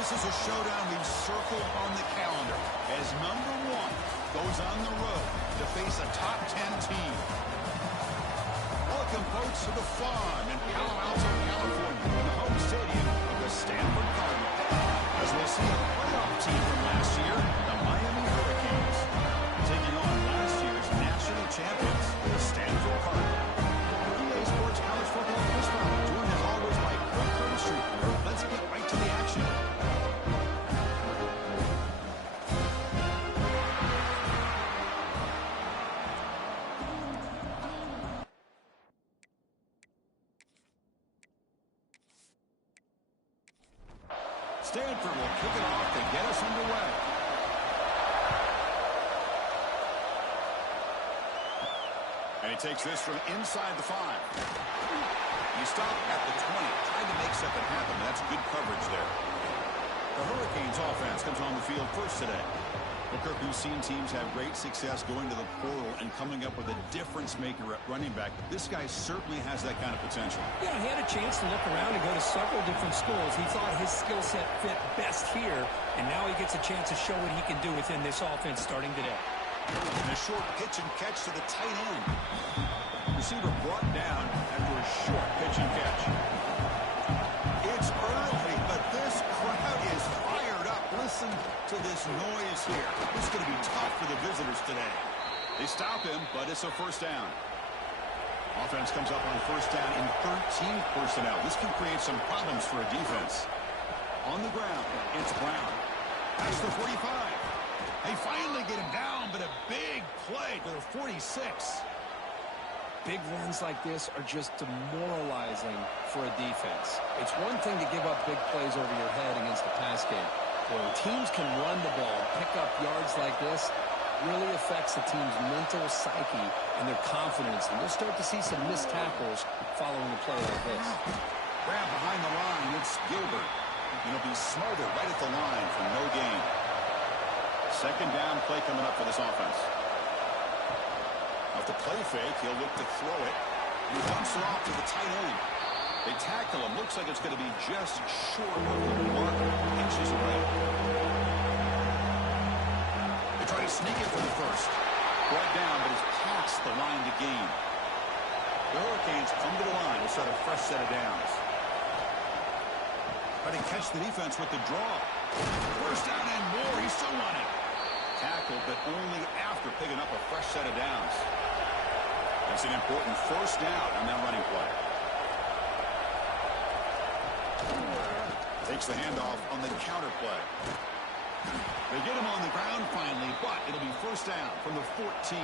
This is a showdown we've circled on the calendar as number one goes on the road to face a top 10 team. Welcome, folks, to the fun in Palo Alto, California, in the home stadium of the Stanford Cardinal. As we'll see a playoff team from last year, the Miami Hurricanes, taking on last year's national champions, the Stanford Cardinal. EA Sports College Football Quiz Round, joined as always by Kirk Street. Let's get right to the action. Stanford will kick it off to get us underway. And he takes this from inside the 5. He stopped at the 20, trying to make something happen. That's good coverage there. The Hurricanes offense comes on the field first today. Well, Kirk, we've seen teams have great success going to the portal and coming up with a difference maker at running back. This guy certainly has that kind of potential. Yeah, he had a chance to look around and go to several different schools. He thought his skill set fit best here, and now he gets a chance to show what he can do within this offense starting today. And a short pitch and catch to the tight end. Receiver brought down after a short pitch and catch. It's early, but this crowd is fired up. Listen to this noise here. This is going to be tough for the visitors today. They stop him, but it's a first down. Offense comes up on first down in 13 personnel. This can create some problems for a defense. On the ground, it's Brown. That's the 45. They finally get him down, but a big play to the 46. Big runs like this are just demoralizing for a defense. It's one thing to give up big plays over your head against the pass game. When teams can run the ball, pick up yards like this, really affects the team's mental psyche and their confidence. And you'll start to see some missed tackles following a play like this. Grab behind the line. It's Gilbert. He'll be smothered right at the line for no gain. Second down play coming up for this offense. Off the play fake, he'll look to throw it. He dumps it off to the tight end. They tackle him. Looks like it's going to be just short of the mark. Inches away. They try to sneak it for the first. Brought down, but it's past the line to gain. The Hurricanes come to the line to start a fresh set of downs. Try to catch the defense with the draw. First down and more. He's still running. Tackled, but only after picking up a fresh set of downs. That's an important first down on that running play. Takes the handoff on the counter play. They get him on the ground finally, but it'll be first down from the 14.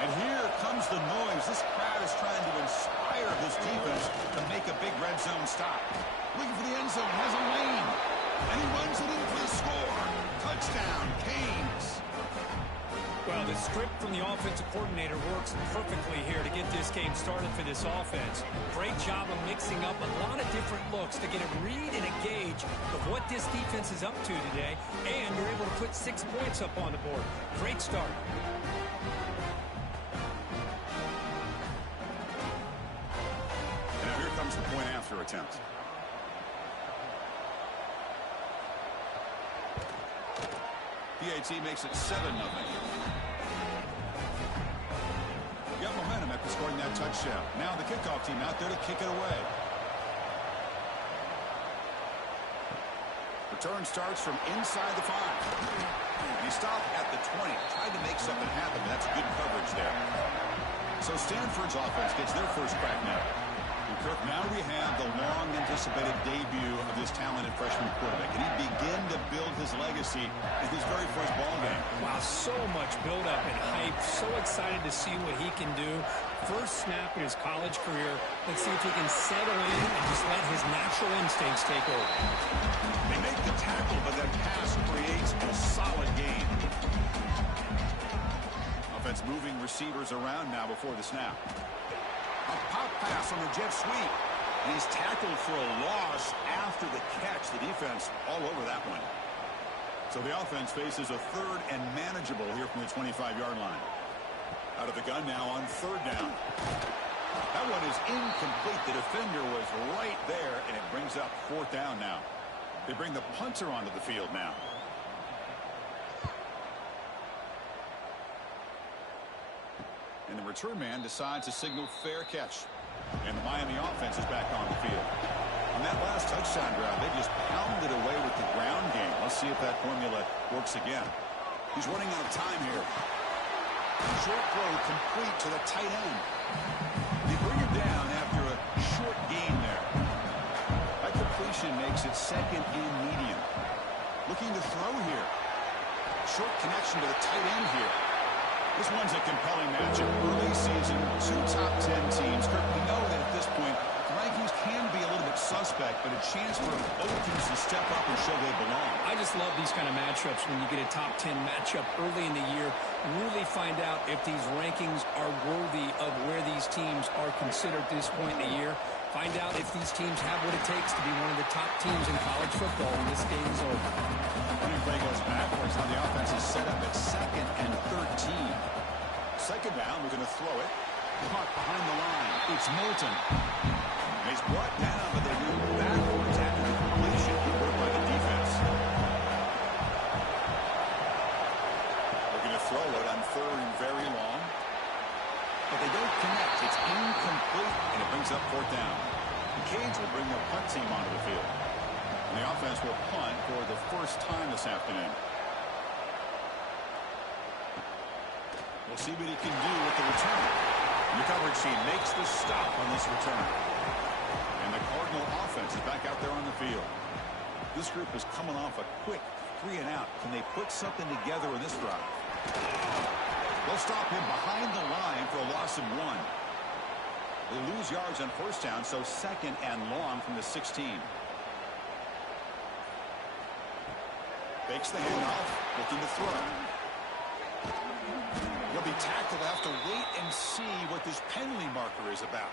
And here comes the noise. This crowd is trying to inspire this defense to make a big red zone stop. Looking for the end zone, has a lane. And he runs it in for the score. Touchdown, Canes. Well, the script from the offensive coordinator works perfectly here to get this game started for this offense. Great job of mixing up a lot of different looks to get a read and a gauge of what this defense is up to today, and you're able to put 6 points up on the board. Great start. And now here comes the point after attempt. PAT makes it 7-0. Got momentum after scoring that touchdown. Now the kickoff team out there to kick it away. Return starts from inside the 5. He stopped at the 20. Tried to make something happen. That's good coverage there. So Stanford's offense gets their first crack now. And Kirk, now we have the long-anticipated debut of this talented freshman quarterback. And he begin to build his legacy in his very first ball game. Wow, so much build-up and hype. So excited to see what he can do. First snap in his college career. Let's see if he can settle in and just let his natural instincts take over. They make the tackle, but that pass creates a solid gain. Offense moving receivers around now before the snap. A pop pass on the jet sweep. And he's tackled for a loss after the catch. The defense all over that one. So the offense faces a third and manageable here from the 25-yard line. Out of the gun now on third down. That one is incomplete. The defender was right there, and it brings up fourth down now. They bring the punter onto the field now. And the return man decides to signal fair catch. And the Miami offense is back on the field. On that last touchdown drive, they just pounded away with the ground game. Let's see if that formula works again. He's running out of time here. Short throw complete to the tight end. They bring him down after a short gain there. That completion makes it second and medium. Looking to throw here. Short connection to the tight end here. This one's a compelling matchup. Early season, two top 10 teams. Kirk, we know that at this point, the rankings can be a little bit suspect, but a chance for both teams to step up and show they belong. I just love these kind of matchups when you get a top 10 matchup early in the year. Really find out if these rankings are worthy of where these teams are considered at this point in the year. Find out if these teams have what it takes to be one of the top teams in college football when this game is over. Running play goes backwards. Now the offense is set up at 2nd and 13. Second down, we're going to throw it. Caught behind the line. It's Moulton. He's brought down, but they move backwards after the completion. Good work by the defense. Looking to throw it on 3rd and very long. But they don't connect. It's incomplete, and it brings up 4th down. The Canes will bring their punt team onto the field. And the offense will punt for the first time this afternoon. We'll see what he can do with the return. And the coverage team makes the stop on this return. And the Cardinal offense is back out there on the field. This group is coming off a quick 3-and-out. Can they put something together in this drive? They'll stop him behind the line for a loss of 1. They lose yards on 1st down, so 2nd and long from the 16. Fakes the handoff, looking to throw. He'll be tackled. Have to wait and see what this penalty marker is about.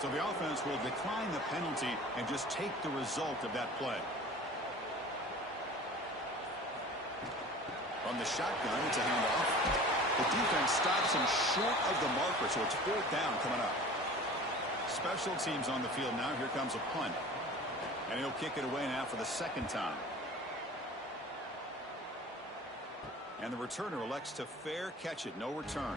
So the offense will decline the penalty and just take the result of that play. From the shotgun, it's a handoff. The defense stops him short of the marker, so it's 4th down coming up. Special teams on the field now. Here comes a punt. And he'll kick it away now for the 2nd time. And the returner elects to fair catch it. No return.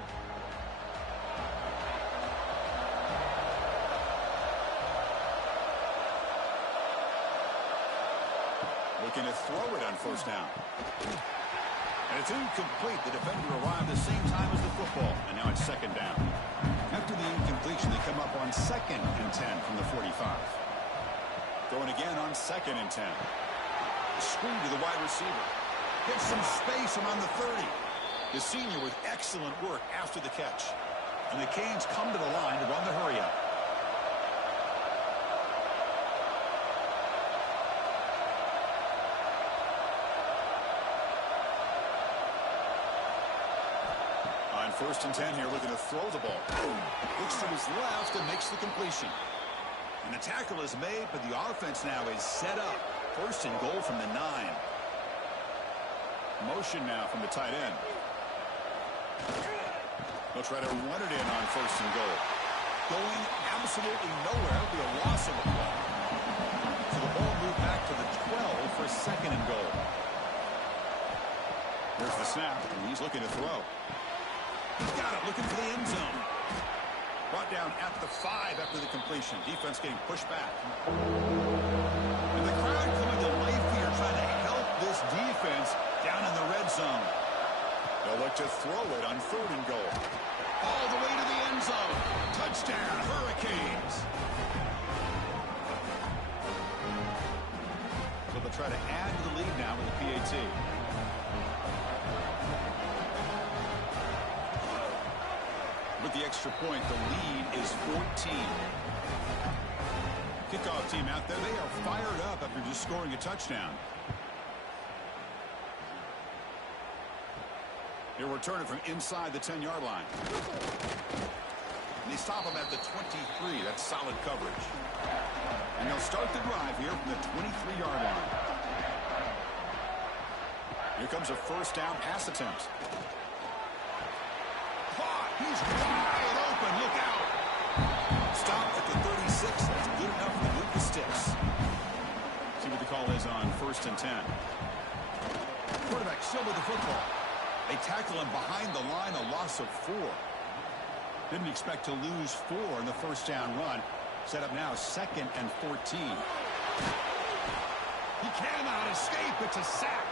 Looking to throw it on 1st down. And it's incomplete. The defender arrived the same time as the football. And now it's 2nd down. After the incompletion, they come up on 2nd and 10 from the 45. Throwing again on 2nd and 10. Screen to the wide receiver. Gets some space around the 30. The senior with excellent work after the catch. And the Canes come to the line to run the hurry up. On 1st and 10 here, looking to throw the ball. Looks to his left and makes the completion. And the tackle is made, but the offense now is set up. 1st and goal from the 9. Motion now from the tight end. They'll try to run it in on 1st and goal. Going absolutely nowhere. It'll be a loss of the ball. So the ball moved back to the 12 for 2nd and goal. There's the snap, and he's looking to throw. He's got it, looking for the end zone. Brought down at the 5 after the completion. Defense getting pushed back. And the crowd coming to life here, trying to help this defense down in the red zone. They'll look to throw it on 3rd and goal. All the way to the end zone. Touchdown, Hurricanes. So they'll try to add to the lead now with the PAT. With the extra point, the lead is 14. Kickoff team out there, they are fired up after just scoring a touchdown. He'll return it from inside the 10-yard line. And they stop him at the 23. That's solid coverage. And they'll start the drive here from the 23-yard line. Here comes a 1st down pass attempt. Caught! He's wide open. Look out. Stop at the 36. That's good enough to move the sticks. See what the call is on 1st and 10. Quarterback still with the football. They tackle him behind the line, a loss of 4. Didn't expect to lose 4 in the first down run. Set up now 2nd and 14. He cannot escape. It's a sack.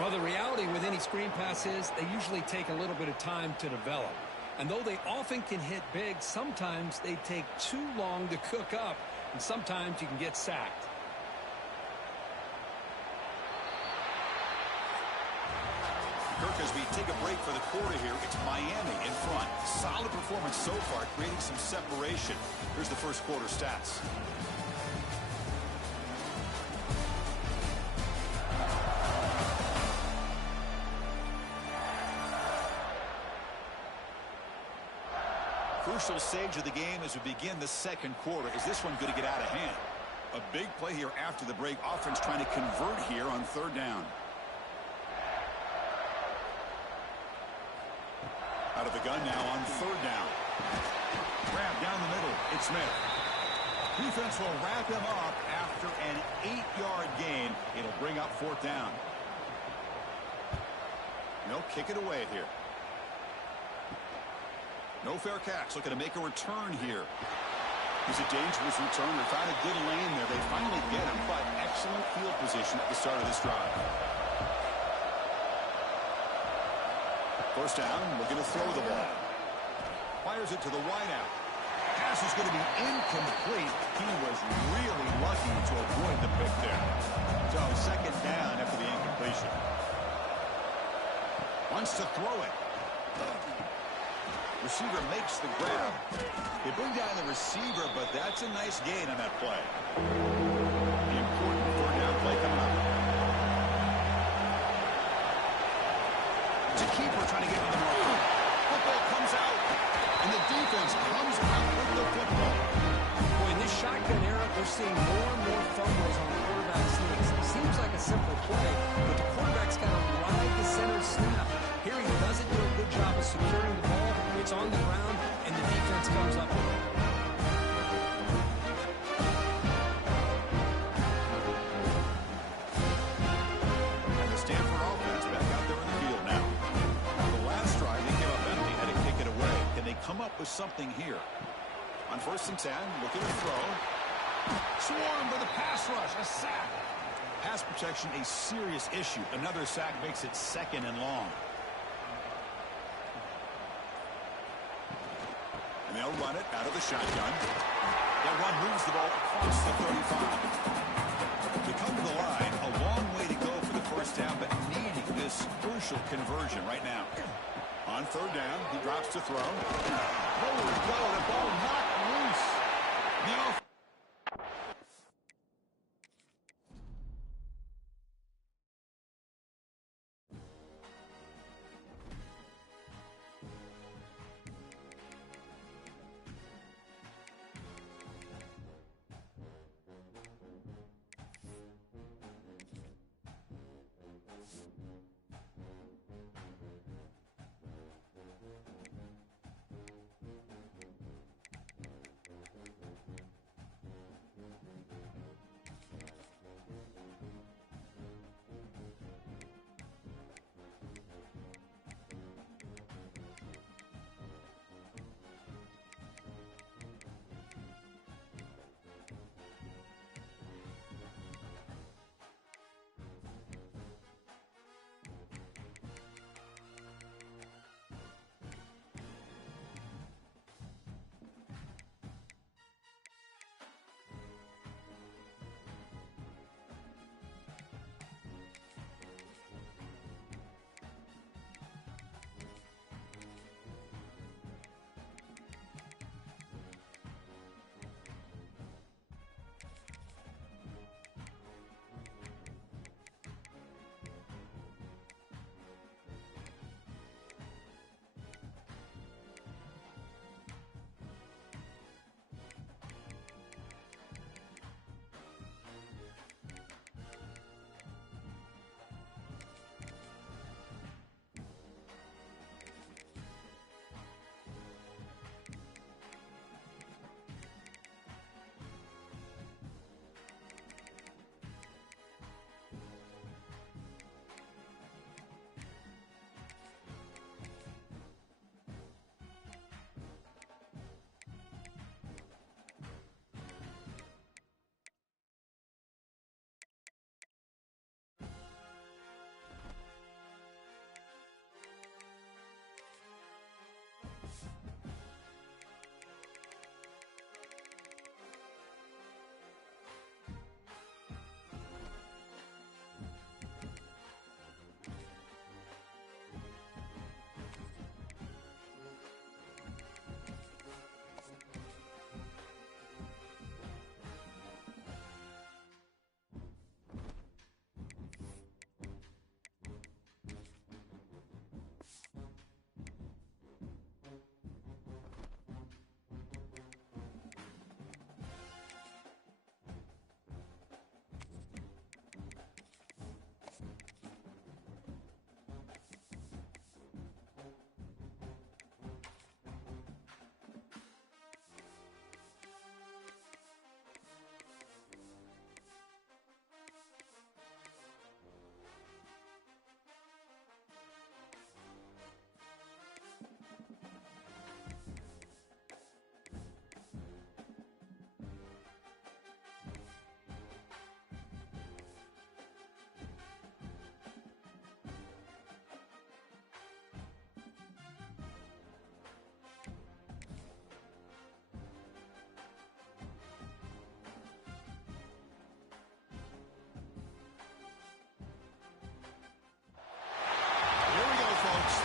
Well, the reality with any screen pass is they usually take a little bit of time to develop. And though they often can hit big, sometimes they take too long to cook up, and sometimes you can get sacked. Kirk, as we take a break for the quarter here, it's Miami in front. Solid performance so far, creating some separation. Here's the first quarter stats. Crucial stage of the game as we begin the second quarter. Is this one going to get out of hand? A big play here after the break. Offense trying to convert here on 3rd down. Out of the gun now on 3rd down. Grab down the middle. It's Smith. Defense will wrap him up after an 8-yard gain. It'll bring up 4th down. No, kick it away here. No fair catch. Looking to make a return here. It's a dangerous return. They found a good lane there. They finally get him, but excellent field position at the start of this drive. 1st down, looking to throw the ball. Fires it to the wideout. Pass is going to be incomplete. He was really lucky to avoid the pick there. So 2nd down after the incompletion. Wants to throw it. Receiver makes the grab. They bring down the receiver, but that's a nice gain on that play. The important 3rd down play coming up. It's a keeper trying to get to the mark. Football comes out, and the defense comes out with the football. Boy, in this shotgun era, we're seeing more and more fumbles on the quarterback's sneaks. It seems like a simple play, but the quarterback's got to ride the center snap. Here he doesn't do a good job of securing the ball. It's on the ground, and the defense comes up with it. And the Stanford offense back out there in the field now. The last drive, they came up empty, had to kick it away. Can they come up with something here? On 1st and 10, looking to throw. Swarmed with a pass rush, a sack. Pass protection, a serious issue. Another sack makes it 2nd and long. And they'll run it out of the shotgun. That run moves the ball across the 35. They come to the line, a long way to go for the 1st down, but needing this crucial conversion right now. On 3rd down, he drops to throw. Nowhere to go, the ball knocked loose. Now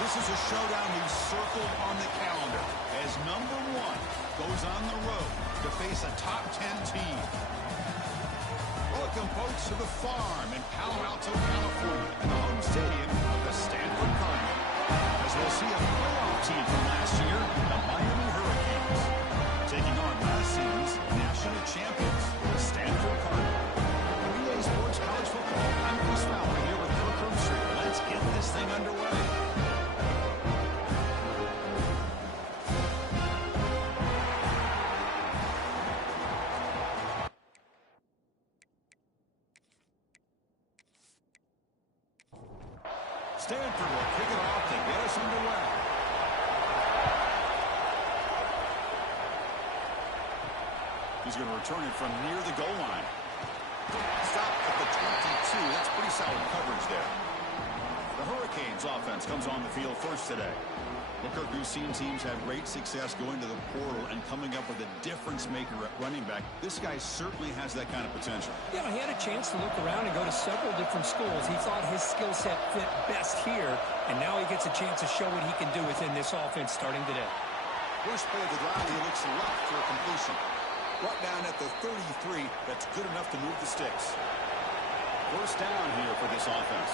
This is a showdown we've circled on the calendar as number one goes on the road to face a top 10 team. Welcome, folks, to the farm in Palo Alto, California, and the home stadium of the Stanford Cardinal, as we'll see a playoff team from last year, the Miami Hurricanes, taking on last season's national champions, the Stanford Cardinal. EA Sports College Football, I'm Chris Fowler here with Kirk Herbstreit. Let's get this thing underway. Stanford will kick it off to get us underway. He's going to return it from near the goal line. Stop at the 22. That's pretty solid coverage there. The Hurricanes offense comes on the field first today. Kirk, we've seen teams have great success going to the portal and coming up with a difference maker at running back. This guy certainly has that kind of potential. Yeah, he had a chance to look around and go to several different schools. He thought his skill set fit best here, and now he gets a chance to show what he can do within this offense starting today. First play of the drive, he looks left for a completion. Brought down at the 33. That's good enough to move the sticks. First down here for this offense.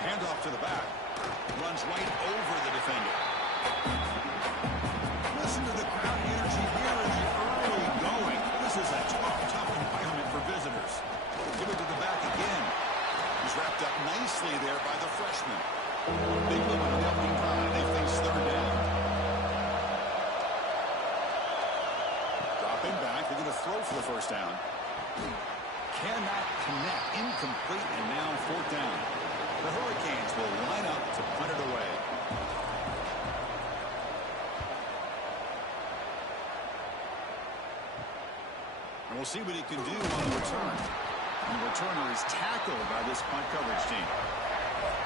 Handoff to the back. Runs right over the defender. Listen to the crowd energy here in the early going. This is a tough environment for visitors. Give it to the back again. He's wrapped up nicely there by the freshman. Big limit on the opening drive. They face third down. Dropping back. They're going to throw for the first down. Cannot connect. Incomplete, and now fourth down. The Hurricanes will line up to punt it away. And we'll see what he can do on the return. And the returner is tackled by this punt coverage team.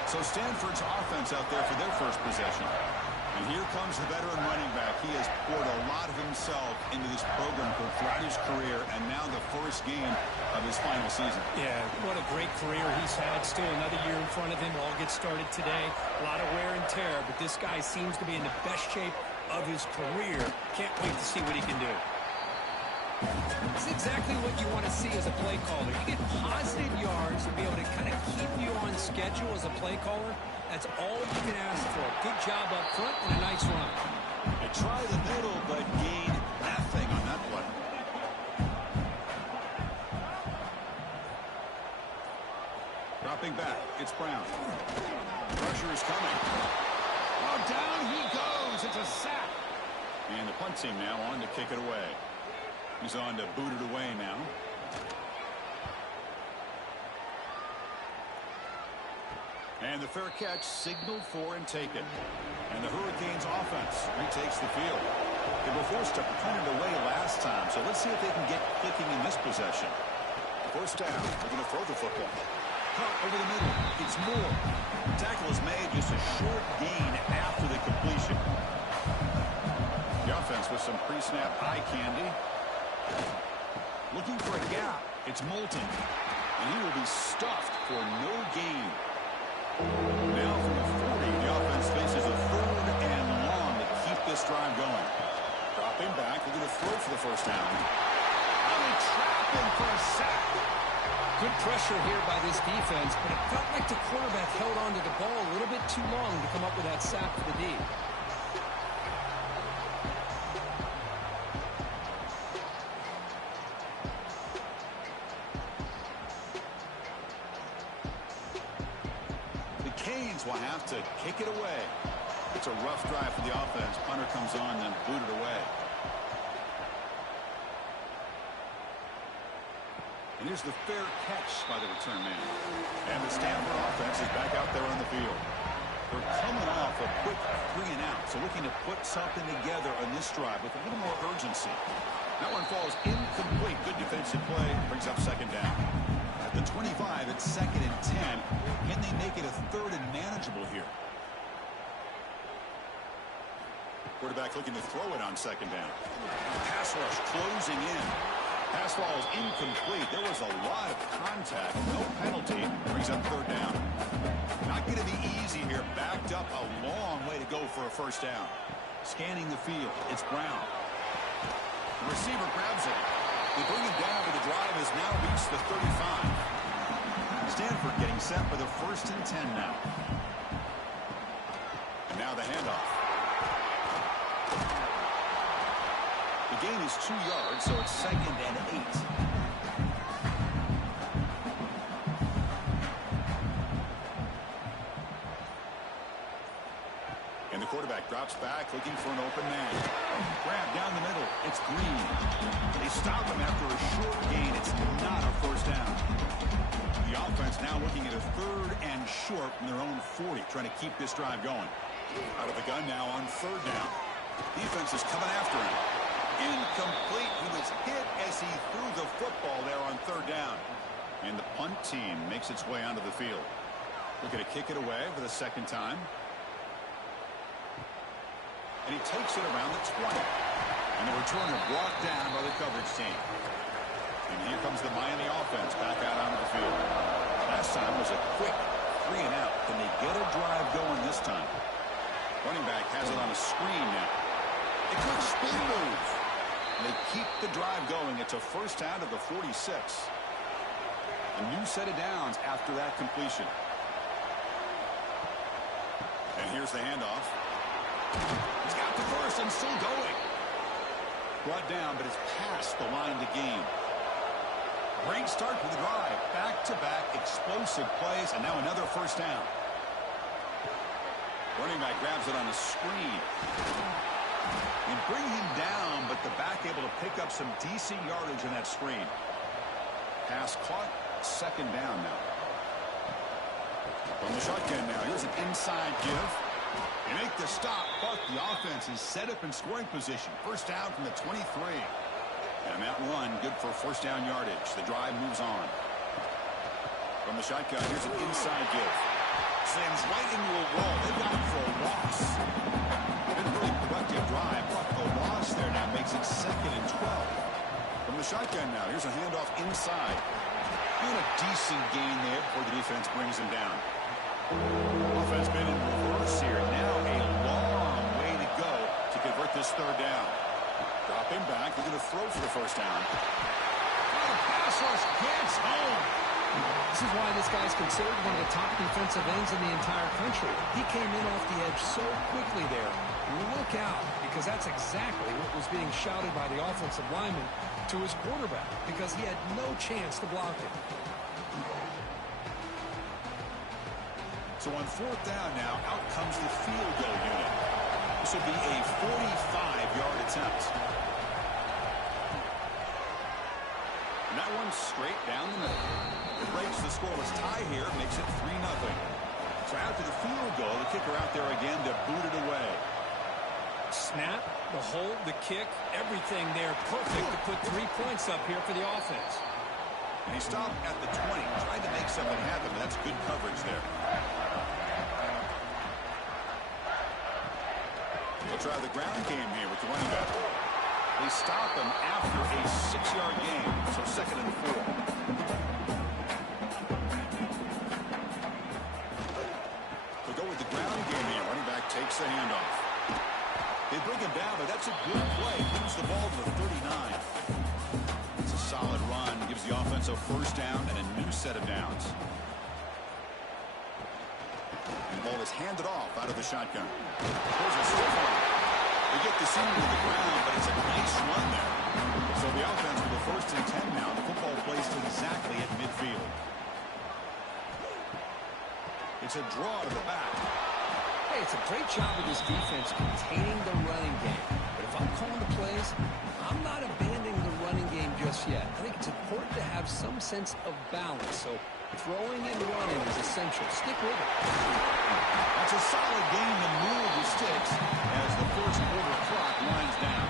So Stanford's offense out there for their first possession. And here comes the veteran running back. He has poured a lot of himself into this program throughout his career, and now the first game of his final season. Yeah, what a great career he's had. Still another year in front of him. All gets started today. A lot of wear and tear, but this guy seems to be in the best shape of his career. Can't wait to see what he can do. It's exactly what you want to see as a play caller. You get positive yards to be able to kind of keep you on schedule as a play caller. That's all you can ask for. Good job up front and a nice run. They try the middle, but gain nothing on that play. Dropping back, it's Brown. Pressure is coming. Oh, down he goes. It's a sack. And the punt team now on to kick it away. He's on to boot it away now. And the fair catch signaled for and taken. And the Hurricanes offense retakes the field. They were forced to punt it away last time, so let's see if they can get clicking in this possession. First down, they're going to throw the football. Cut over the middle. It's Moore. The tackle is made, just a short gain after the completion. The offense with some pre-snap eye candy. Looking for a gap. It's Moulton. And he will be stuffed for no gain. Now from the 40, the offense faces a third and long to keep this drive going. Dropping back, they're going to throw for the first down. And they trap him for a sack. Good pressure here by this defense, but it felt like the quarterback held onto the ball a little bit too long to come up with that sack for the D. Will have to kick it away. It's a rough drive for the offense. Punter comes on and booted away. And here's the fair catch by the return man. And the Stanford offense is back out there on the field. They're coming off a quick 3 and out, so looking to put something together on this drive with a little more urgency. That one falls incomplete. Good defensive play. Brings up second down. At the 25, it's 2nd and 10. Can they make it a third and manageable here? Quarterback looking to throw it on second down. Pass rush closing in. Pass ball is incomplete. There was a lot of contact. No penalty. Brings up third down. Not going to be easy here. Backed up a long way to go for a first down. Scanning the field. It's Brown. The receiver grabs it. They bring him down, but the drive has now reached the 35. Stanford getting set for the 1st and 10 now. And now the handoff. The gain is 2 yards, so it's 2nd and 8. And the quarterback drops back, looking for an open man. Grab down the middle. It's Green. They stop him after a short gain. It's not a first down. The offense now looking at a 3rd and short from their own 40, trying to keep this drive going. Out of the gun now on 3rd down. Defense is coming after him. Incomplete. He was hit as he threw the football there on 3rd down. And the punt team makes its way onto the field. Looking to kick it away for the 2nd time. And he takes it around the 20. And the returner brought down by the coverage team. And here comes the Miami offense back out onto the field. Last time was a quick 3 and out. Can they get a drive going this time? Running back has it on a screen now. A quick spin move. And they keep the drive going. It's a first down to the 46. A new set of downs after that completion. And here's the handoff. He's got the first and still going. Brought down, but it's past the line to gain. Great start for the drive. Back-to-back explosive plays, and now another first down. Running back grabs it on a screen. They bring him down, but the back able to pick up some decent yardage in that screen. Pass caught, 2nd down now. From the shotgun now, here's an inside give. They make the stop, but the offense is set up in scoring position. First down from the 23. And that run, good for first down yardage. The drive moves on. From the shotgun, here's an inside give. Sends right into a wall. They've got him for a loss. Been a really productive drive, but the loss there now makes it 2nd and 12. From the shotgun now, here's a handoff inside. Doing a decent gain there before the defense brings him down. Offense been in reverse here. Now a long way to go to convert this 3rd down. Dropping back. They're going to throw for the first down. Oh, the pass rush gets home. This is why this guy's considered one of the top defensive ends in the entire country. He came in off the edge so quickly there. Look out, because that's exactly what was being shouted by the offensive lineman to his quarterback, because he had no chance to block it. So on 4th down now, out comes the field goal unit. This will be a 45-yard attempt. And that one's straight down the middle. It breaks the scoreless tie here, makes it 3-0. So after the field goal, the kicker out there again to boot it away. Snap, the hold, the kick, everything there perfect to put 3 points up here for the offense. And he stopped at the 20, tried to make something happen, but that's good coverage there. They'll try the ground game here with the running back. They stop him after a 6-yard gain, so 2nd and 4. They'll go with the ground game here. Running back takes the handoff. They bring him down, but that's a good play. Moves the ball to the 39. It's a solid run. Gives the offense a first down and a new set of downs. And the ball is handed off out of the shotgun. There's a stiff one. They get the senior to the ground, but it's a nice run there. So the offense with the 1st and 10 now. The football placed exactly at midfield. It's a draw to the back. Hey, it's a great job of this defense containing the running game. But if I'm calling the plays, I'm not abandoning the running game just yet. I think it's important to have some sense of balance. So throwing and running is essential. Stick with it. That's a solid game to move the sticks as the first quarter clock winds down.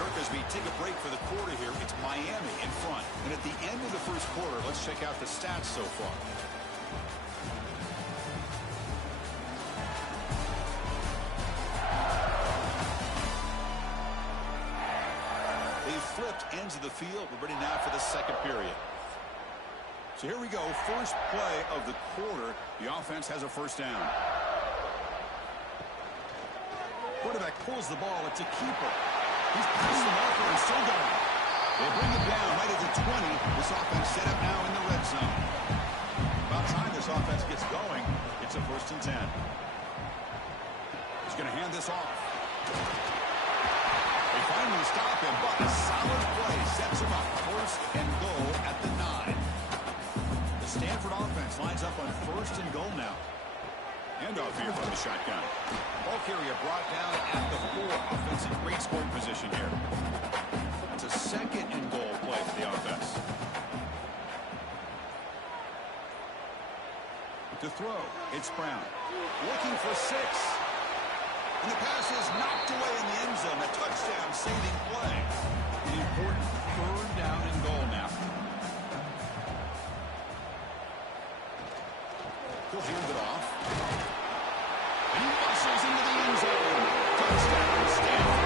Kirk, as we take a break for the quarter here, it's Miami in front. And at the end of the first quarter, let's check out the stats so far. They've flipped ends of the field. We're ready now for the 2nd period. So here we go, first play of the quarter. The offense has a first down. Quarterback pulls the ball. It's a keeper. He's passing the marker and still going. They bring him down right at the 20. This offense set up now in the red zone. About time this offense gets going. It's a 1st and 10. He's going to hand this off. They finally stop him, but a solid play sets him up. 1st and goal at the 9. The Stanford offense lines up on 1st and goal now. Handoff here from the shotgun. Ball carrier brought down at the 4. Offense in great scoring position here. That's a 2nd and goal play for the offense. To throw, it's Brown. Looking for 6. And the pass is knocked away in the end zone. A touchdown saving play. An important 3rd down and goal now. He'll hand it off. And he muscles into the end zone. Touchdown, Stanford.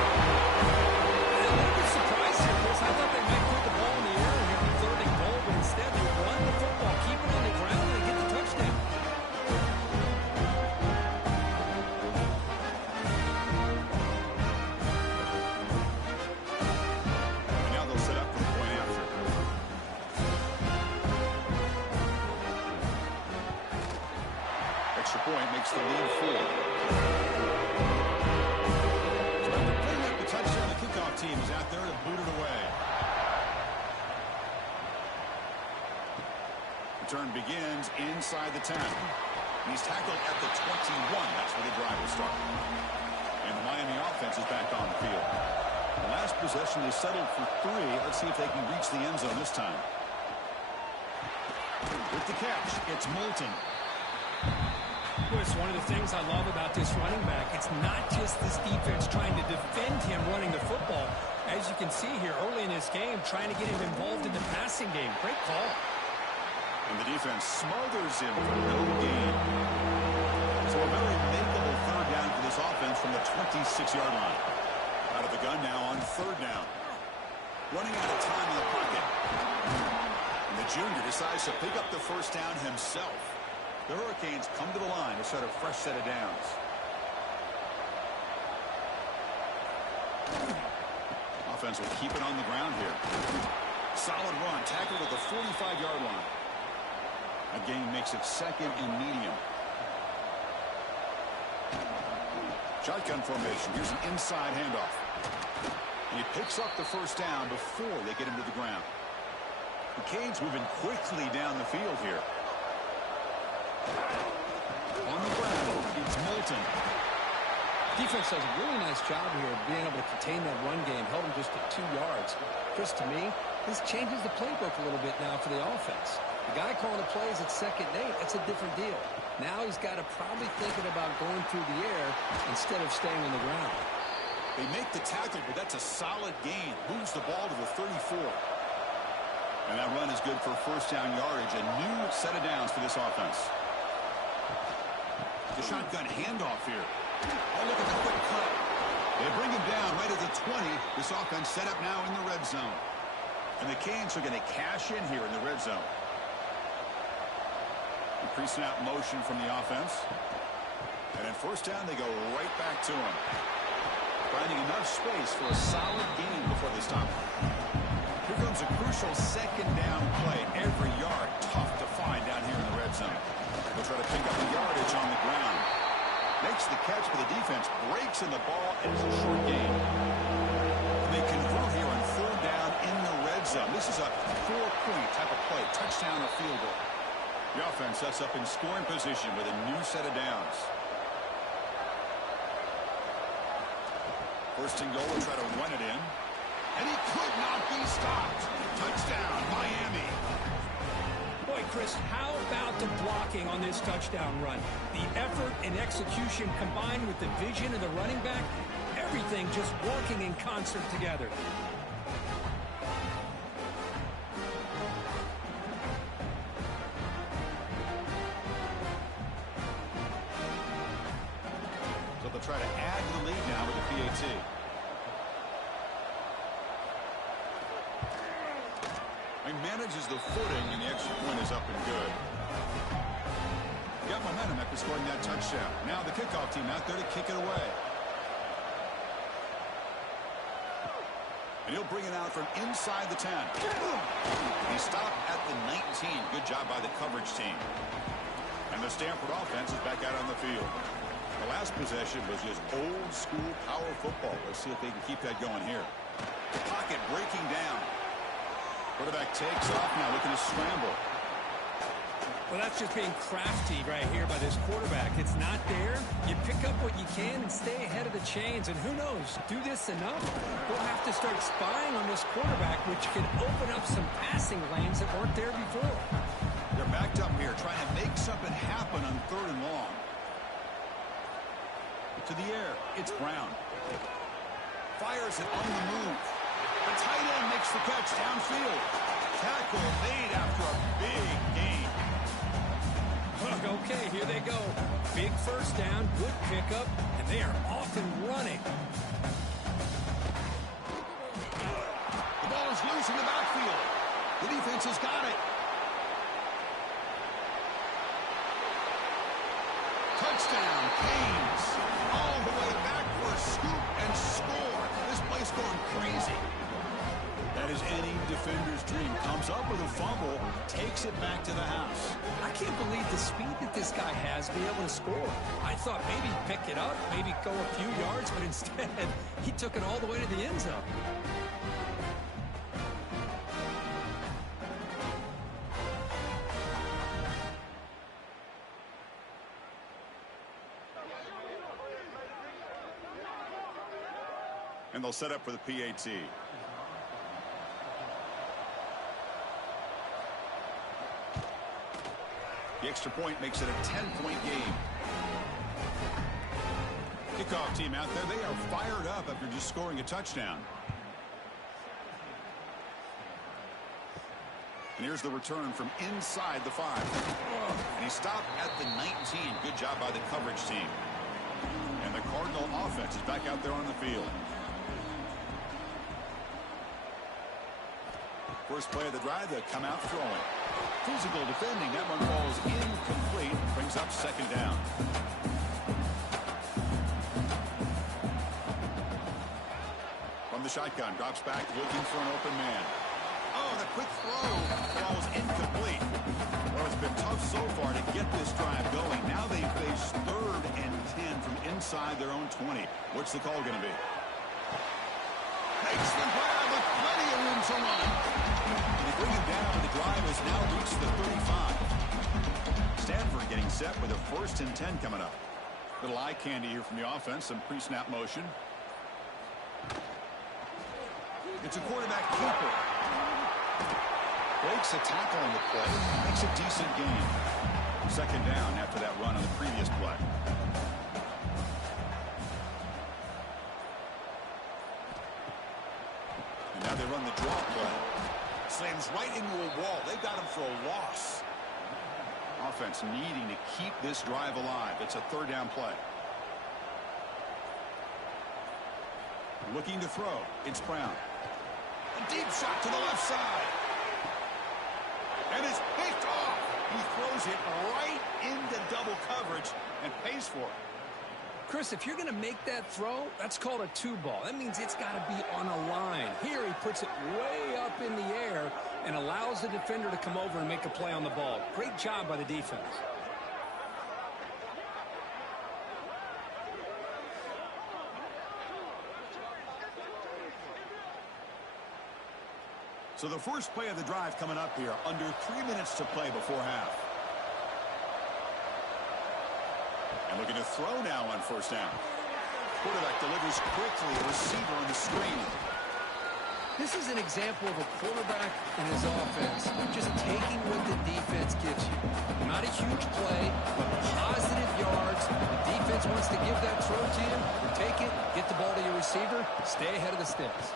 A little bit surprised here, Chris. I thought they might put the ball in the air here on 3rd and goal, but instead they run the football, keep it on the ground, and get the touchdown. And now they'll set up for the point after. Extra point makes the lead 4. So after putting up the touchdown, the kickoff team is out there to boot it away. Return begins inside the 10. He's tackled at the 21. That's where the drive will start. And the Miami offense is back on the field. The last possession, they settled for 3. Let's see if they can reach the end zone this time. With the catch, it's Moulton. Chris, one of the things I love about this running back, it's not just this defense trying to defend him running the football. As you can see here early in this game, trying to get him involved in the passing game. Great call. And the defense smothers him for no gain. So a very makeable 3rd down for this offense from the 26-yard line. Out of the gun now on 3rd down. Running out of time in the pocket. And the junior decides to pick up the first down himself. The Hurricanes come to the line to set a fresh set of downs. Offense will keep it on the ground here. Solid run, tackled at the 45-yard line. That gain makes it 2nd and medium. Shotgun formation. Here's an inside handoff. And he picks up the first down before they get him to the ground. The Canes moving quickly down the field here. On the ground, it's Moulton. Defense does a really nice job here of being able to contain that run game, held him just at 2 yards. Chris, to me, this changes the playbook a little bit now for the offense. The guy calling the plays at 2nd and 8, that's a different deal. Now he's got to probably thinking about going through the air instead of staying on the ground. They make the tackle, but that's a solid gain. Moves the ball to the 34. And that run is good for first down yardage. A new set of downs for this offense. The shotgun handoff here. Oh, look at the quick cut. They bring him down right at the 20. This offense set up now in the red zone. And the Canes are going to cash in here in the red zone. Pre-snap motion from the offense. And at first down, they go right back to him. Finding enough space for a solid gain before they stop. Here comes a crucial 2nd down play. Every yard tough to find down here in the red zone. They'll try to pick up the yardage on the ground. Makes the catch, but the defense breaks in the ball, and it's a short gain. They convert here on 3rd down in the red zone. This is a 4-point type of play. Touchdown or field goal. The offense sets up in scoring position with a new set of downs. 1st and goal, will try to run it in. And he could not be stopped. Touchdown, Miami. Boy, Chris, how about the blocking on this touchdown run? The effort and execution combined with the vision of the running back, everything just working in concert together. So they'll try to add to the lead now with the PAT. He manages the footing, and the extra point is up and good. Got momentum after scoring that touchdown. Now the kickoff team out there to kick it away. And he'll bring it out from inside the 10. He stopped at the 19. Good job by the coverage team. And the Stanford offense is back out on the field. The last possession was just old school power football. Let's see if they can keep that going here. The pocket breaking down. Quarterback takes off now, looking to scramble. Well, that's just being crafty right here by this quarterback. It's not there. You pick up what you can and stay ahead of the chains. And who knows, do this enough, we'll have to start spying on this quarterback, which can open up some passing lanes that weren't there before. They're backed up here, trying to make something happen on 3rd and long. To the air, it's Brown. Fires it on the move. The tight end makes the catch downfield. Tackle made after a big gain. Okay, here they go. Big first down, good pickup, and they are off and running. The ball is loose in the backfield. The defense has got it. Touchdown, Canes. All the way back for a scoop and score. This place going crazy. That is any defender's dream. Comes up with a fumble, takes it back to the house. I can't believe the speed that this guy has to be able to score. I thought maybe pick it up, maybe go a few yards, but instead he took it all the way to the end zone. And they'll set up for the PAT. The extra point makes it a 10-point game. Kickoff team out there. They are fired up after just scoring a touchdown. And here's the return from inside the 5. And he stopped at the 19. Good job by the coverage team. And the Cardinal offense is back out there on the field. First play of the drive, they come out throwing. Physical defending. That one falls incomplete. Brings up 2nd down. From the shotgun, drops back, looking for an open man. Oh, the quick throw falls incomplete. Well, it's been tough so far to get this drive going. Now they face 3rd and 10 from inside their own 20. What's the call going to be? Makes the grab with plenty of room to run. And they bring him down. The drive has now reached the 35. Stanford getting set with a 1st and 10 coming up. Little eye candy here from the offense. Some pre-snap motion. It's a quarterback keeper. Breaks a tackle on the play. Makes a decent gain. 2nd down after that run on the previous play. And now they run the draw play. Slams right into a wall. They got him for a loss. Offense needing to keep this drive alive. It's a 3rd down play. Looking to throw. It's Brown. A deep shot to the left side. And it's picked off. He throws it right into double coverage and pays for it. Chris, if you're going to make that throw, that's called a 2-ball. That means it's got to be on a line. Here he puts it way up in the air and allows the defender to come over and make a play on the ball. Great job by the defense. So the first play of the drive coming up here. Under 3 minutes to play before half. And looking to throw now on 1st down. Quarterback delivers quickly. A receiver on the screen. This is an example of a quarterback and his offense just taking what the defense gives you. Not a huge play, but positive yards. The defense wants to give that throw to you. You take it, get the ball to your receiver, stay ahead of the sticks.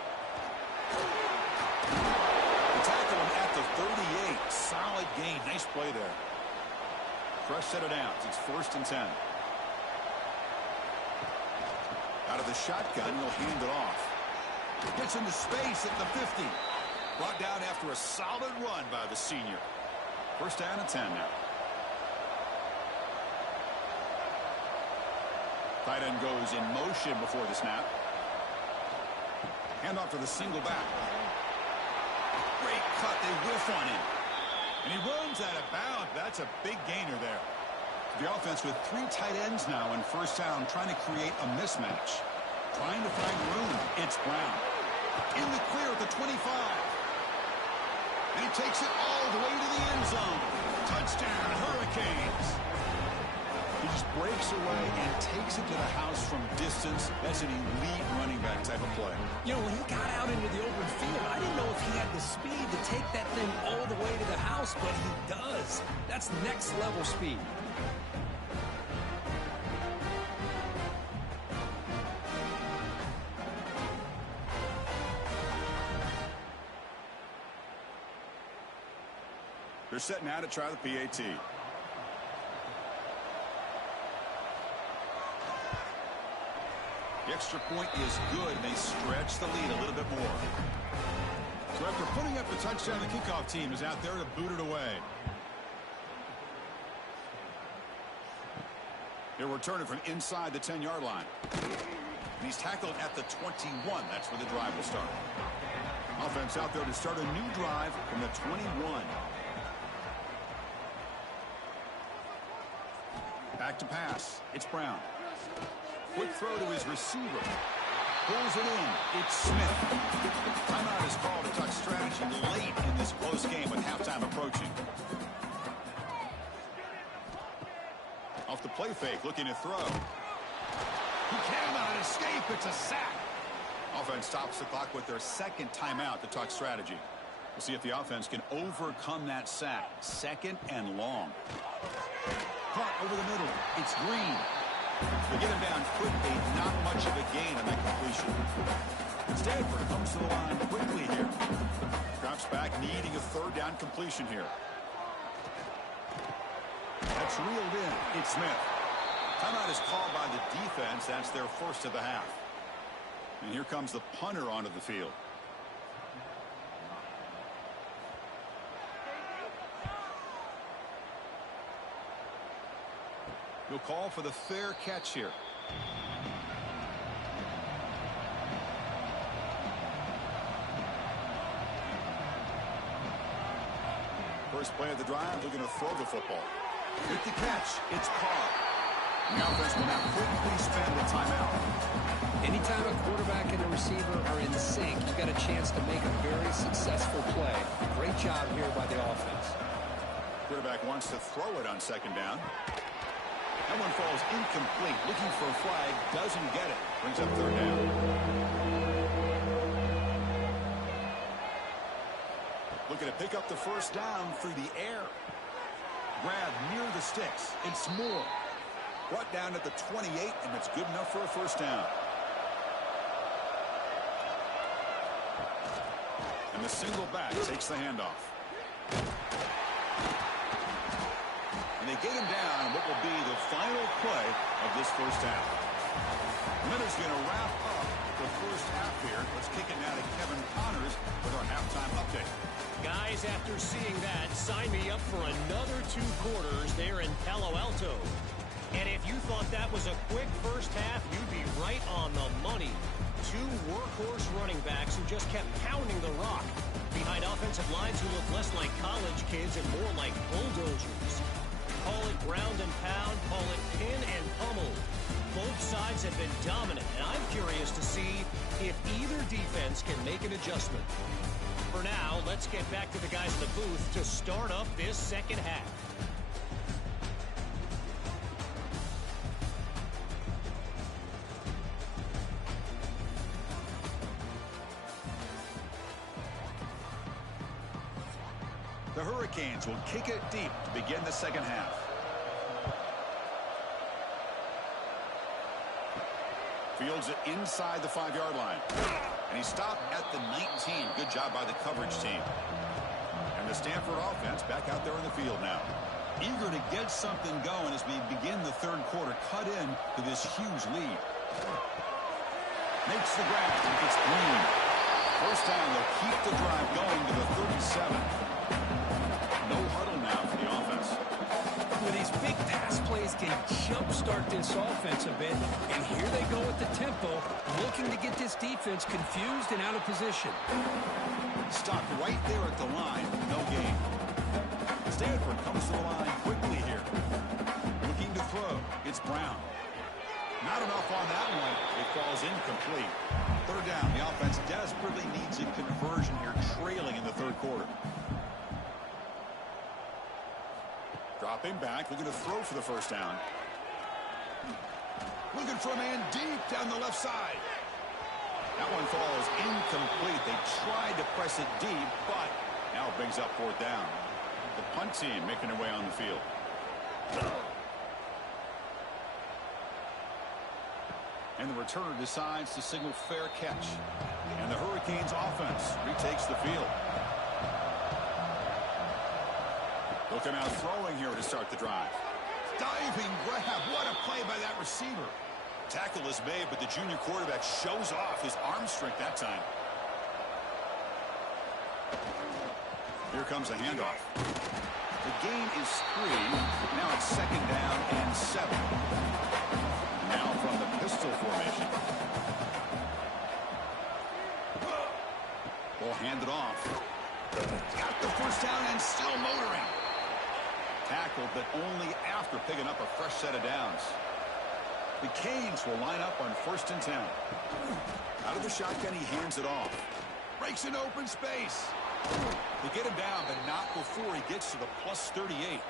They tackle him at the 38. Solid gain. Nice play there. Fresh set of downs. It's 1st and 10. Out of the shotgun, he'll hand it off. Gets into space at the 50. Brought down after a solid run by the senior. First down and 10 now. Tight end goes in motion before the snap. Handoff for the single back. Great cut. They whiff on him. And he runs out of bounds. That's a big gainer there. The offense with 3 tight ends now in first down, trying to create a mismatch. Trying to find room. It's Brown. In the clear at the 25. And he takes it all the way to the end zone. Touchdown, Hurricanes. He just breaks away and takes it to the house from distance. That's an elite running back type of play. You know, when he got out into the open field, I didn't know if he had the speed to take that thing all the way to the house, but he does. That's next level speed. They're setting out to try the PAT. The extra point is good. They stretch the lead a little bit more. So after putting up the touchdown, the kickoff team is out there to boot it away. They're returning from inside the 10-yard line. And he's tackled at the 21. That's where the drive will start. Offense out there to start a new drive from the 21. Back to pass. It's Brown. Quick throw to his receiver. Pulls it in. It's Smith. Timeout is called to touch strategy late in this close game with halftime approaching. Off the play fake, looking to throw. He cannot escape. It's a sack. Offense stops the clock with their second timeout to talk strategy. We'll see if the offense can overcome that sack. Second and long. Caught over the middle. It's Green. They get him down quickly. Not much of a gain on that completion. Stanford comes to the line quickly here. Drops back, needing a third down completion here. That's reeled in. It's Smith. Timeout is called by the defense. That's their first of the half. And here comes the punter onto the field. He'll call for the fair catch here. First play of the drive, looking to throw the football. With the catch, it's Carr. The offense will now quickly spend the timeout. Anytime a quarterback and a receiver are in sync, you've got a chance to make a very successful play. Great job here by the offense. Quarterback wants to throw it on second down. That one falls incomplete. Looking for a flag. Doesn't get it. Brings up third down. Looking to pick up the first down through the air. Grab near the sticks. It's Moore. Brought down at the 28, and it's good enough for a first down. And the single back takes the handoff. And they get him down on what will be the final play of this first half. The minute's going to wrap up the first half here. Let's kick it now to Kevin Connors with our halftime update. Guys, after seeing that, sign me up for another 2 quarters there in Palo Alto. And if you thought that was a quick first half, you'd be right on the money. 2 workhorse running backs who just kept pounding the rock behind offensive lines who look less like college kids and more like bulldozers. Call it ground and pound, call it pin and pummel. Both sides have been dominant, and I'm curious to see if either defense can make an adjustment. For now, let's get back to the guys in the booth to start up this second half. The Hurricanes will kick it deep to begin the second half. Fields it inside the 5-yard line. And he stopped at the 19. Good job by the coverage team. And the Stanford offense back out there in the field now. Eager to get something going as we begin the third quarter. Cut in to this huge lead. Makes the grab. It's Green. First down, they'll keep the drive going to the 37. No huddle now for plays can jumpstart this offense a bit. And here they go at the tempo, looking to get this defense confused and out of position. Stopped right there at the line. No gain. Stanford comes to the line quickly here. Looking to throw. It's Brown. Not enough on that one. It falls incomplete. Third down. The offense desperately needs a conversion here, trailing in the third quarter. Dropping back, looking to throw for the first down. Looking for a man deep down the left side. That one falls incomplete. They tried to press it deep, but now it brings up fourth down. The punt team making their way on the field. And the returner decides to signal fair catch. And the Hurricanes offense retakes the field. They'll come out throwing here to start the drive. Diving grab. What a play by that receiver. Tackle is made, but the junior quarterback shows off his arm strength that time. Here comes a handoff. The gain is 3. Now it's second down and 7. Now from the pistol formation. Ball handed off. Got the first down and still motoring. Tackled, but only after picking up a fresh set of downs. The Canes will line up on 1st and 10. Out of the shotgun, he hands it off. Breaks an open space. They get him down, but not before he gets to the plus 38.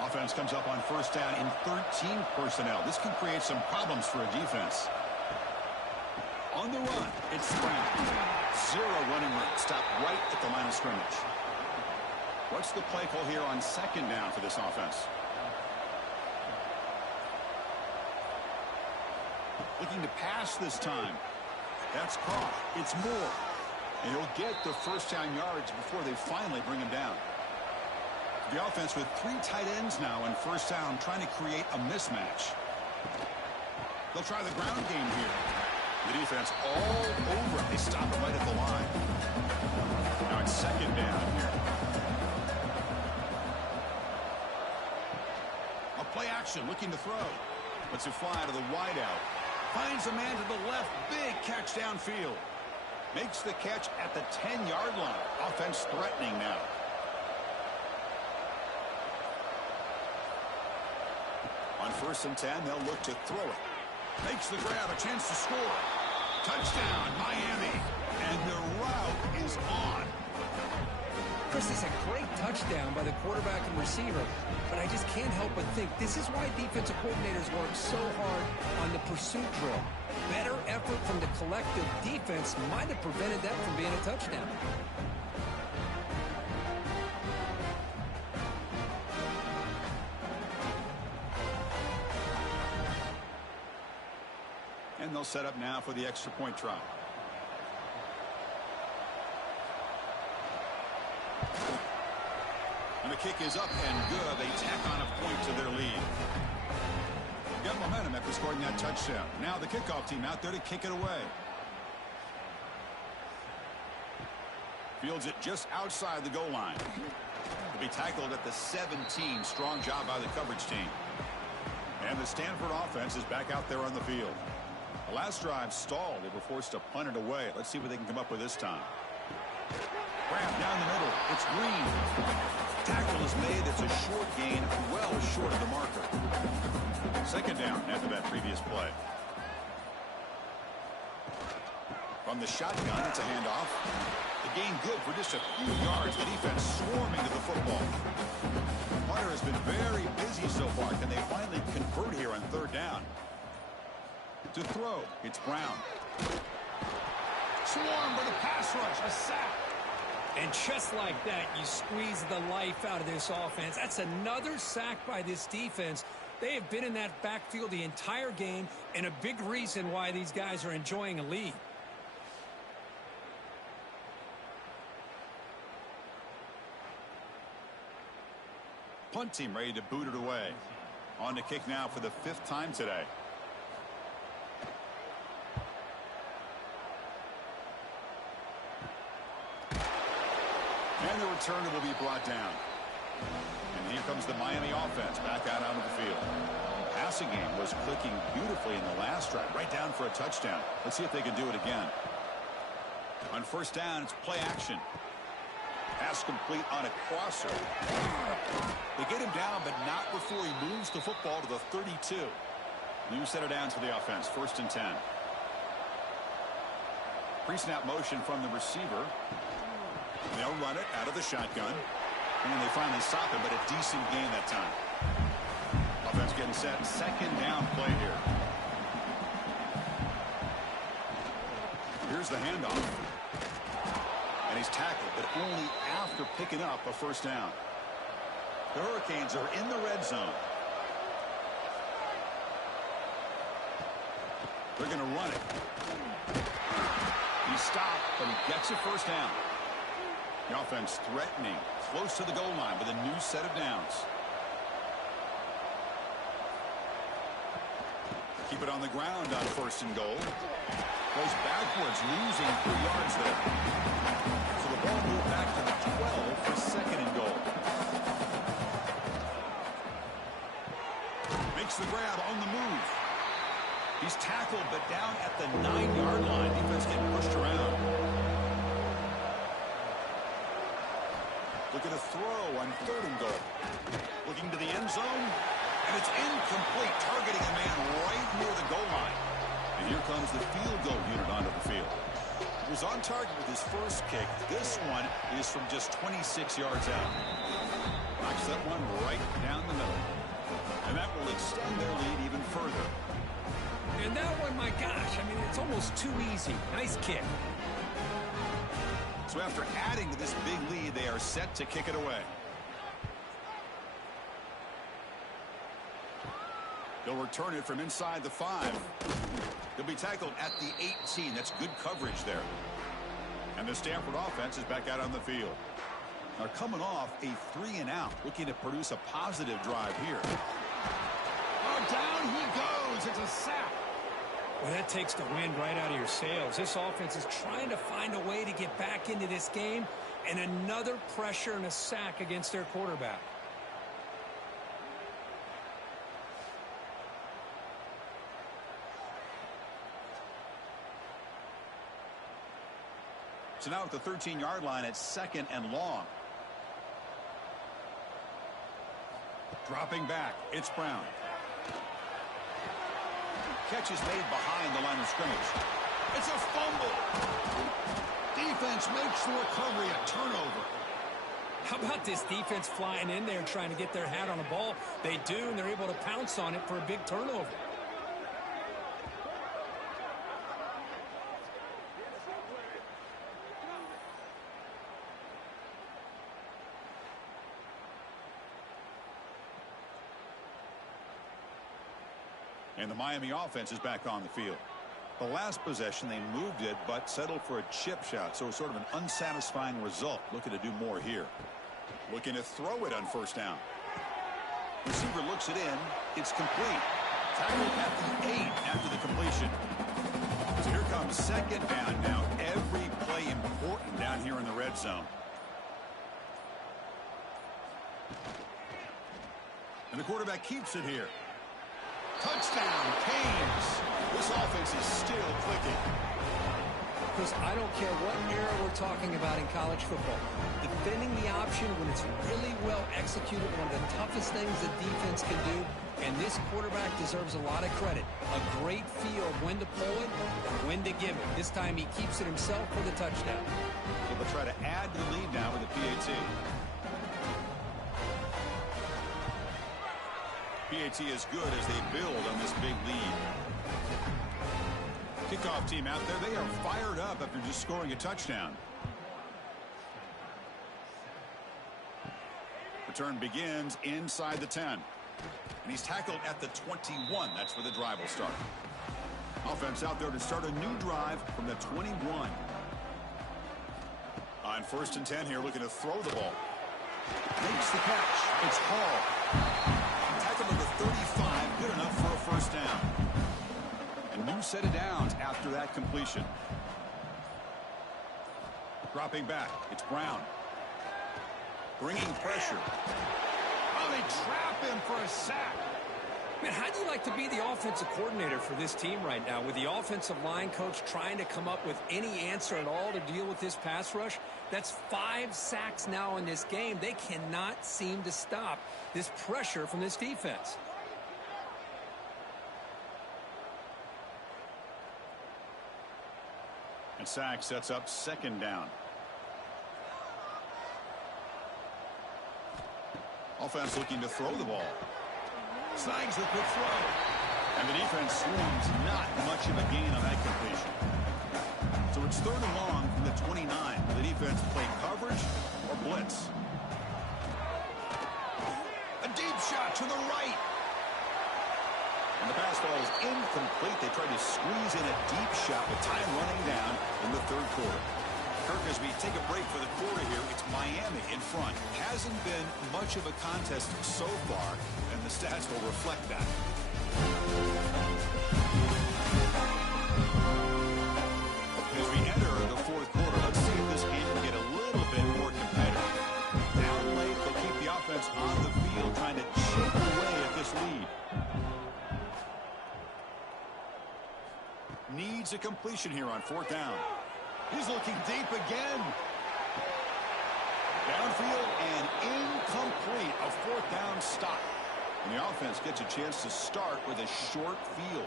Offense comes up on 1st down in 13 personnel. This can create some problems for a defense. On the run, it's Brown. 0 running room. Stopped right at the line of scrimmage. What's the play call here on 2nd down for this offense? Looking to pass this time. That's caught. It's Moore. And he'll get the first down yards before they finally bring him down. The offense with 3 tight ends now on 1st down, trying to create a mismatch. They'll try the ground game here. The defense all over it. They stop it right at the line. Now it's 2nd down here. A play action, looking to throw. Lets it fly to the wideout. Finds a man to the left. Big catch downfield. Makes the catch at the 10-yard line. Offense threatening now. On 1st and 10, they'll look to throw it. Makes the grab, a chance to score. Touchdown, Miami. And the route is on. Chris, this is a great touchdown by the quarterback and receiver, but I just can't help but think this is why defensive coordinators work so hard on the pursuit drill. Better effort from the collective defense might have prevented that from being a touchdown. And they'll set up now for the extra point try. And the kick is up and good. They tack on a point to their lead. Got momentum after scoring that touchdown. Now the kickoff team out there to kick it away. Fields it just outside the goal line. To be tackled at the 17. Strong job by the coverage team. And the Stanford offense is back out there on the field. The last drive stalled. They were forced to punt it away. Let's see what they can come up with this time. Grab down the middle. It's Green. Tackle is made. It's a short gain, well short of the marker. 2nd down after that previous play. From the shotgun, it's a handoff. The gain good for just a few yards. The defense swarming to the football. Hunter has been very busy so far. Can they finally convert here on 3rd down? To throw, it's Brown. Swarm for the pass rush, a sack. And just like that, you squeeze the life out of this offense. That's another sack by this defense. They have been in that backfield the entire game, and a big reason why these guys are enjoying a lead. Punt team ready to boot it away. On to kick now for the 5th time today. And the returner will be brought down. And here comes the Miami offense back out onto the field. Passing game was clicking beautifully in the last drive, right down for a touchdown. Let's see if they can do it again. On first down, it's play action. Pass complete on a crosser. They get him down, but not before he moves the football to the 32. New set of downs for the offense, 1st and 10. Pre-snap motion from the receiver. They'll run it out of the shotgun. And they finally stop him, but a decent gain that time. Offense getting set. 2nd down play here. Here's the handoff. And he's tackled, but only after picking up a 1st down. The Hurricanes are in the red zone. They're going to run it. He stopped, but he gets a 1st down. The offense threatening, close to the goal line with a new set of downs. Keep it on the ground on 1st and goal. Goes backwards, losing 3 yards there. So the ball moved back to the 12 for 2nd and goal. Makes the grab on the move. He's tackled, but down at the 9-yard line. Defense getting pushed around. Look at a throw on 3rd and goal. Looking to the end zone, and it's incomplete, targeting a man right near the goal line. And here comes the field goal unit onto the field. He was on target with his first kick. This one is from just 26 yards out. Knocks that one right down the middle. And that will extend their lead even further. And that one, my gosh, I mean, it's almost too easy. Nice kick. So after adding to this big lead, they are set to kick it away. They'll return it from inside the 5. They'll be tackled at the 18. That's good coverage there. And the Stanford offense is back out on the field. They're coming off a 3-and-out, looking to produce a positive drive here. Oh, down he goes. It's a sack. Well, that takes the wind right out of your sails. This offense is trying to find a way to get back into this game, and another pressure and a sack against their quarterback. So now at the 13-yard line, it's 2nd and long. Dropping back, it's Brown. Catch is made behind the line of scrimmage. It's a fumble. Defense makes the recovery a turnover. How about this defense flying in there trying to get their hat on the ball? They do, and they're able to pounce on it for a big turnover. And the Miami offense is back on the field. The last possession, they moved it, but settled for a chip shot. So it's sort of an unsatisfying result. Looking to do more here. Looking to throw it on 1st down. Receiver looks it in. It's complete. Tackled at the 8 after the completion. So here comes 2nd down now. Every play important down here in the red zone. And the quarterback keeps it here. Touchdown, Canes. This offense is still clicking. Because I don't care what era we're talking about in college football. Defending the option when it's really well executed, one of the toughest things that defense can do. And this quarterback deserves a lot of credit. A great feel of when to pull it and when to give it. This time he keeps it himself for the touchdown. They'll try to add to the lead now with the PAT. PAT is good as they build on this big lead. Kickoff team out there. They are fired up after just scoring a touchdown. Return begins inside the 10. And he's tackled at the 21. That's where the drive will start. Offense out there to start a new drive from the 21. On 1st and 10 here, looking to throw the ball. Makes the catch. It's Hall. Tackled at the 35. Good enough for a 1st down. A new set of downs after that completion. Dropping back. It's Brown. Bringing pressure. Oh, they for a sack. Man, how do you like to be the offensive coordinator for this team right now with the offensive line coach trying to come up with any answer at all to deal with this pass rush? That's 5 sacks now in this game. They cannot seem to stop this pressure from this defense. And sack sets up second down. Offense looking to throw the ball. Snags the quick throw. And the defense swarms not much of a gain on that completion. So it's third and long from the 29. The defense play coverage or blitz. A deep shot to the right. And the pass ball is incomplete. They tried to squeeze in a deep shot with time running down in the third quarter. Kirk, as we take a break for the quarter here, it's Miami in front. Hasn't been much of a contest so far, and the stats will reflect that. As we enter the fourth quarter, let's see if this game can get a little bit more competitive. Down late, they'll keep the offense on the field, trying to chip away at this lead. Needs a completion here on fourth down. He's looking deep again. Downfield and incomplete. A fourth down stop. And the offense gets a chance to start with a short field.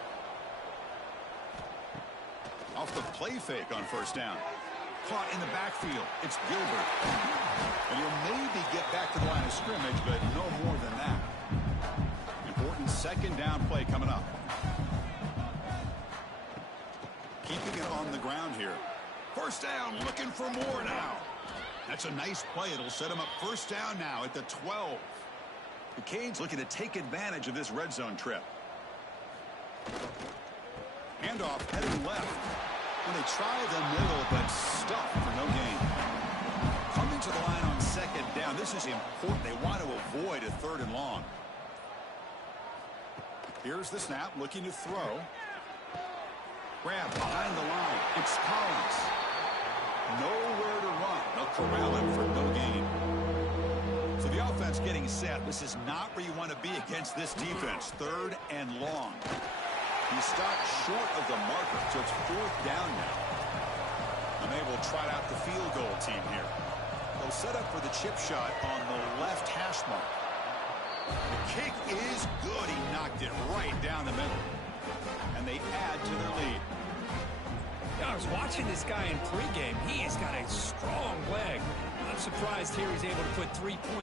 Off the play fake on first down. Caught in the backfield. It's Gilbert. And he'll maybe get back to the line of scrimmage, but no more than that. Important second down play coming up. Keeping it on the ground here. First down, looking for more now. That's a nice play. It'll set him up first down now at the 12. The Canes looking to take advantage of this red zone trip. Handoff heading left. And they try the middle, but stuffed for no gain. Coming to the line on second down. This is important. They want to avoid a third and long. Here's the snap, looking to throw. Grab behind the line. It's Collins. Nowhere to run. They'll corral him for no gain. So the offense getting set. This is not where you want to be against this defense. Third and long. He stopped short of the marker, so it's fourth down now. Unable to trot out the field goal team here. They'll set up for the chip shot on the left hash mark. The kick is good. He knocked it right down the middle. And they add to their lead. I was watching this guy in pregame. He has got a strong leg. I'm surprised here he's able to put 3 points.